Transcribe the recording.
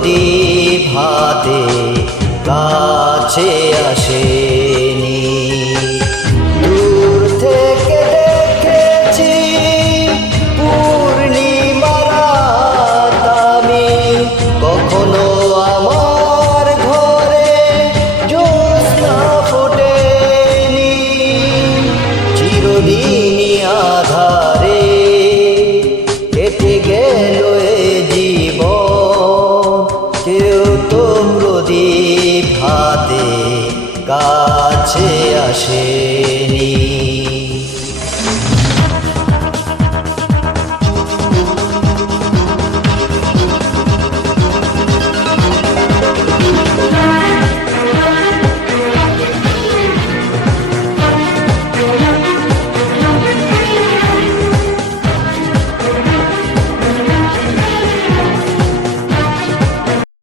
প্রদীপ হাতে কাছে আসেনি। দূর থেকে দেখেছি পূর্ণিমার রাত আমি, কখনো আমার ঘরে জ্যোৎস্না ফোটেনি। চিরদিনই আধারে কেটে গেল এ জীবন, কেউ তো প্রদীপ হাতে কাছে আসে।